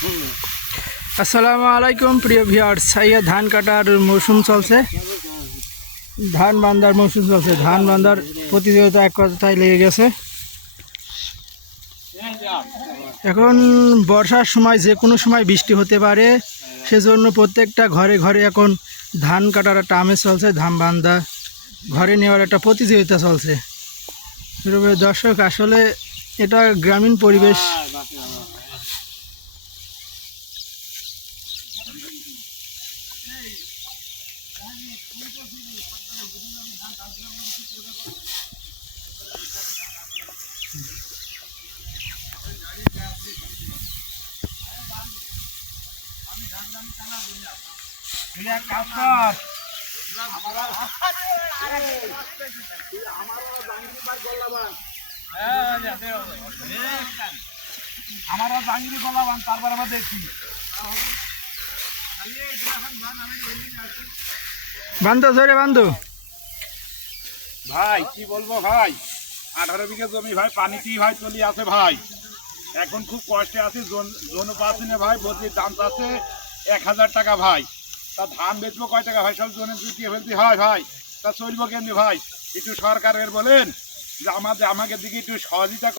আসসালামু আলাইকুম প্রিয় ভিউয়ার্স, সাইয়া ধান কাটার মৌসুম চলছে, ধান বান্দার মৌসুম চলছে। ধান বান্দার প্রতিযোগিতা এক কথায় লেগে গেছে। এখন বর্ষার সময় যে কোনো সময় বৃষ্টি হতে পারে, সেজন্য প্রত্যেকটা ঘরে ঘরে এখন ধান কাটার একটা আমেজ চলছে। ধান বান্দা ঘরে নেওয়ার একটা প্রতিযোগিতা চলছে। দর্শক, আসলে এটা গ্রামীণ পরিবেশ। বান্ধব ধরে বান্ধব ভাই কি বলবো ভাই, 18 বিঘা জমি ভাই পানিতেই ভাই চলে আছে ভাই। এখন খুব কষ্টে আছি, জন পাচ্ছি না ভাই। বদলির দাম আছে 1000 টাকা ভাই। তা ধান বেচবো কয় টাকা ভাই? সব জনে জুটিয়ে ফেলতে হয় ভাই। তা চলবো কেমনি ভাই? একটু সরকারের বলেন যে আমাকে দিকে একটু সহযোগিতা